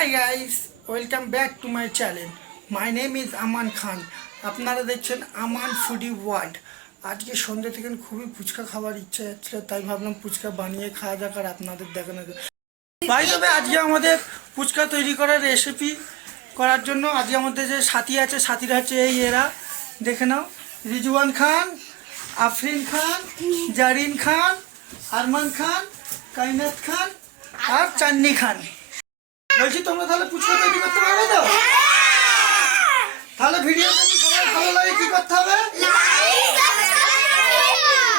High guys, welcome back to my channel. My name is Aman Khan. আপনারা দেখছেন আমান foodie world. আজকে সন্ধ্যে থেকে খুবই ফুচকা খাবার ইচ্ছা যাচ্ছিল, তাই ভাবলাম ফুচকা বানিয়ে খাওয়া যাক আর আপনাদের দেখানো যাক। ভাই তবে আজকে আমাদের ফুচকা তৈরি করার রেসিপি করার জন্য আজকে আমাদের যে সাথী আছে, সাথীরা হচ্ছে এই এরা দেখে নাও: রিজওয়ান খান, আফরিন খান, জারিন খান, আরমান খান, কাইনাত খান আর চান্নি খান। বলছি তোমরা তাহলে ফুচকা তৈরি করতে পারবে তো? তাহলে ভিডিও যদি সবার ভালো লাগে কি করতে হবে?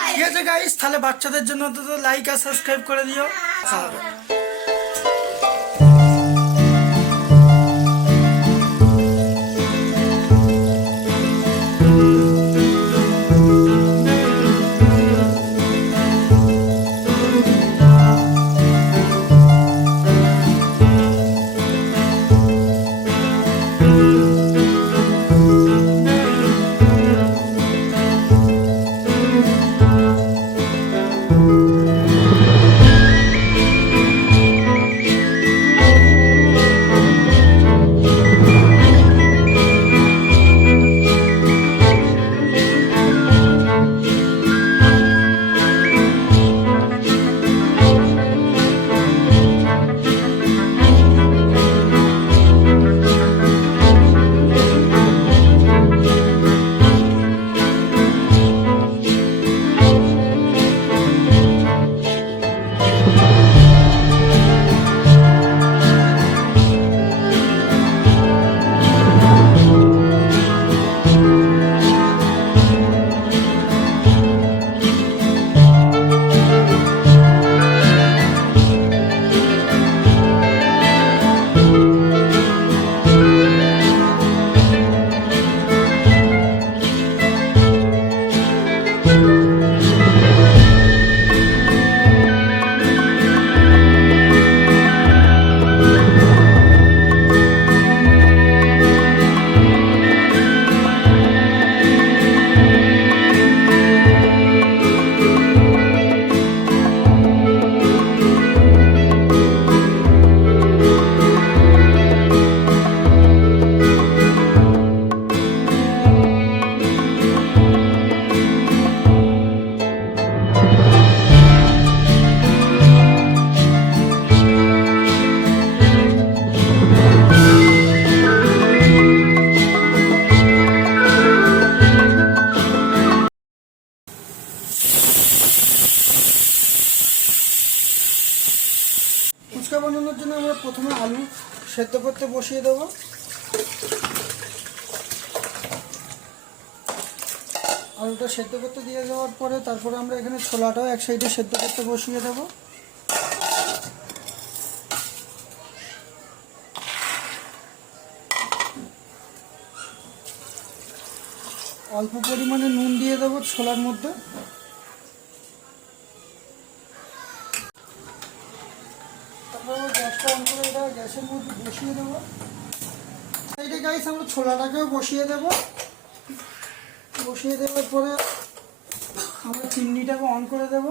ঠিক আছে গাইস, তাহলে বাচ্চাদের জন্য তো লাইক আর সাবস্ক্রাইব করে দিও। ফুচকা বানানোর জন্য আমরা প্রথমে আলু সেদ্ধ করতে বসিয়ে দেবো। আলুটা সেদ্ধ করতে দিয়ে দেওয়ার পরে তারপরে আমরা এখানে ছোলাটাও এক সাইডে সেদ্ধ করতে বসিয়ে দেবো। অল্প পরিমাণে নুন দিয়ে দেবো ছোলার মধ্যে। গ্যাসটা অন করে এটা গ্যাসের মধ্যে বসিয়ে দেবো। এইটা গাইস আমরা ছোলাটাকেও বসিয়ে দেবো। বসিয়ে দেওয়ার পরে আমরা চিমনিটাকে অন করে দেব।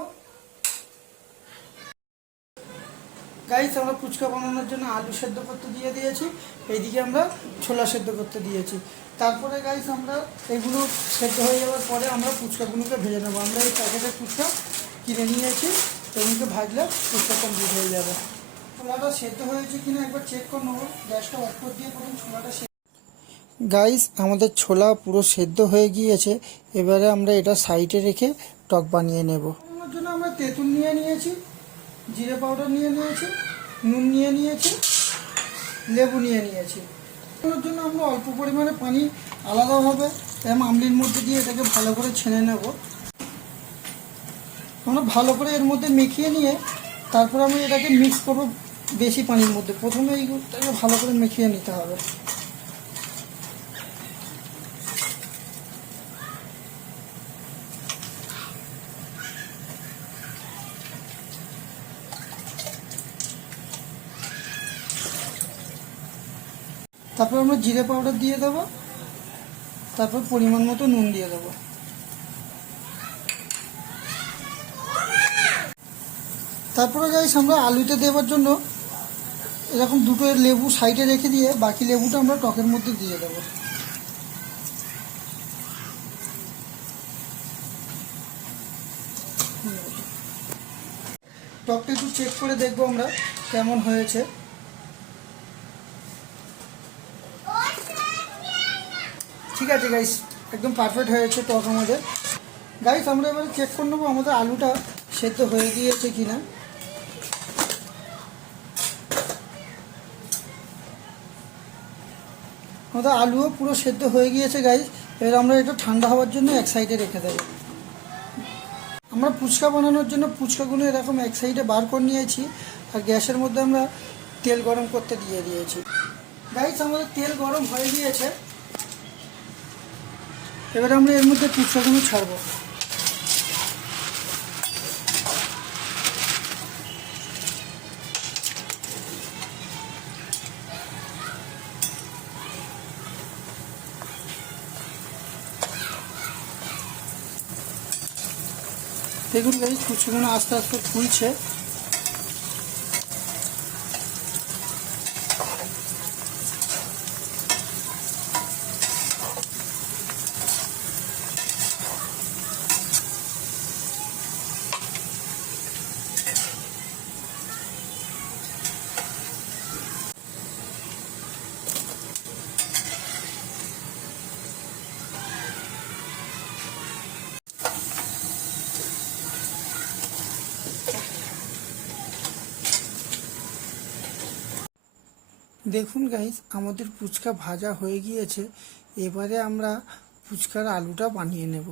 গাইস আমরা ফুচকা বানানোর জন্য আলু সেদ্ধ করতে দিয়ে দিয়েছি, এইদিকে আমরা ছোলা সেদ্ধ করতে দিয়েছি। তারপরে গাইস আমরা এগুলো সেদ্ধ হয়ে যাওয়ার পরে আমরা ফুচকাগুলোকে ভেজে নেবো। আমরা এই প্যাকেটের ফুচকা কিনে নিয়েছি, এগুলোকে ভাজলে ফুচকা কমপ্লিট হয়ে যাবে। ছোলাটা সেদ্ধ হয়েছে কিনা একবার চেক করে নেবো। গ্যাসটা অফ করে দিয়ে প্রথম ছোলাটা গাইস আমাদের ছোলা পুরো সেদ্ধ হয়ে গিয়েছে। এবারে আমরা এটা সাইডে রেখে টক বানিয়ে নেব। ওর জন্য আমরা তেঁতুল নিয়ে নিয়েছি, জিরে পাউডার নিয়ে নিয়েছি, নুন নিয়ে নিয়েছি, লেবু নিয়ে নিয়েছি। ওর জন্য আমরা অল্প পরিমাণে পানি আলাদাভাবে আমলির মধ্যে দিয়ে এটাকে ভালো করে ছেনে নেব। আমরা ভালো করে এর মধ্যে মিশিয়ে নিয়ে তারপর আমি এটাকে মিক্স করব বেশি পানির মধ্যে। প্রথমে এইটাকে ভালো করে মিশিয়ে নিতে হবে। তারপর আমরা জিরে পাউডার দিয়ে দেবো, তারপর পরিমাণ মতো নুন দিয়ে দেবো। তারপরে গাইস আমরা আলুতে দেওয়ার জন্য এরকম দুটো লেবু সাইডে রেখে দিয়ে বাকি লেবুটা আমরা টকের মধ্যে দিয়ে দেবো। টকটা একটু চেক করে দেখবো আমরা কেমন হয়েছে। ঠিক আছে গাইস, একদম পারফেক্ট হয়েছে টক আমাদের। গাইস আমরা এবারে চেক করে নেবো আমাদের আলুটা সেদ্ধ হয়ে গিয়েছে কিনা। আমাদের আলুও পুরো সেদ্ধ হয়ে গিয়েছে গাইস। এবার আমরা এটা ঠান্ডা হওয়ার জন্য এক সাইডে রেখে দেবো। আমরা ফুচকা বানানোর জন্য ফুচকাগুলো এরকম এক সাইডে বার করে নিয়েছি, আর গ্যাসের মধ্যে আমরা তেল গরম করতে দিয়ে দিয়েছি। গাইস আমাদের তেল গরম হয়ে গিয়েছে, এবার আমরা এর মধ্যে ফুচকাগুলো ছাড়বো। দেখুন গাইস ফুচকাগুলো আস্তে আস্তে ফুলছে। দেখুন গাইস আমাদের ফুচকা ভাজা হয়ে গিয়েছে, এবারে আমরা ফুচকার আলুটা বানিয়ে নেব।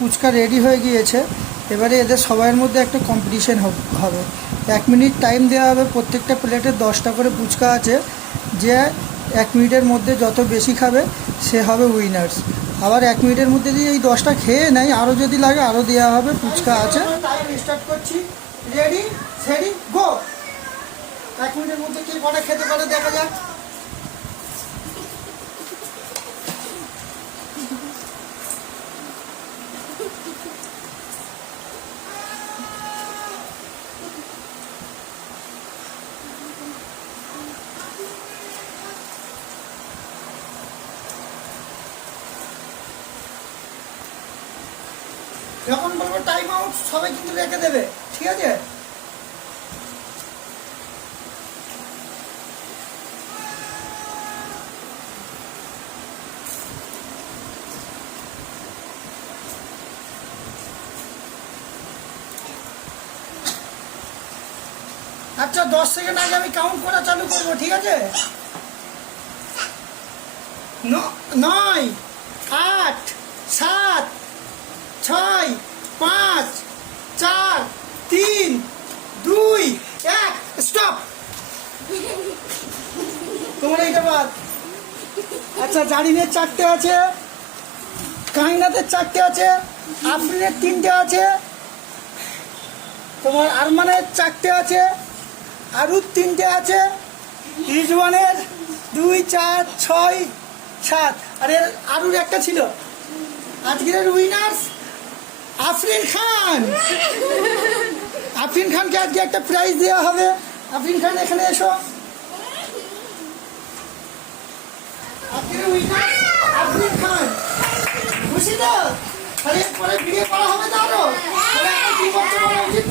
ফুচকা রেডি হয়ে গিয়েছে, এবারে এদের সবাইয়ের মধ্যে একটা কম্পিটিশন হবে। 1 মিনিট টাইম দেওয়া হবে, প্রত্যেকটা প্লেটে 10টা করে ফুচকা আছে, যে 1 মিনিটের মধ্যে যত বেশি খাবে সে হবে উইনার্স। আবার 1 মিনিটের মধ্যে যদি এই 10টা খেয়ে নেয়, আরও যদি লাগে আরও দেওয়া হবে, ফুচকা আছে। টাইম স্টার্ট করছি, রেডি সেডি গো। 1 মিনিটের মধ্যে কে কটা খেতে পারে দেখা যাক। যখন বলবো টাইম আউট সবাই কিন্তু রেখে দেবে, ঠিক আছে? আচ্ছা 10 সেকেন্ড আগে আমি কাউন্ট করা চালু করবো, ঠিক আছে? 9, 8, 7, 6, 5, 4, 3, 2, 1, স্টপ। তোমার এইটা বাদ। আচ্ছা, জারিনের 4টে আছে, কাহিনাথের 4টে আছে, আফরিনের 3টে আছে, তোমার আরমানের 4টে আছে, আরুর 3টে আছে, রিজওয়ানের 2, 4, 6, 7, আর এর আরুর একটা ছিল। আজকের উইনার্স আফরিন খান। আফরিন খানকে আজকে একটা প্রাইজ দেওয়া হবে। আফরিন খান এখানে এসো। আজকের উইনার্স আফরিন খান। খুশি তো? তাহলে পরে ভিডিও করা হবে তো আরো? কি করতে বলা উচিত?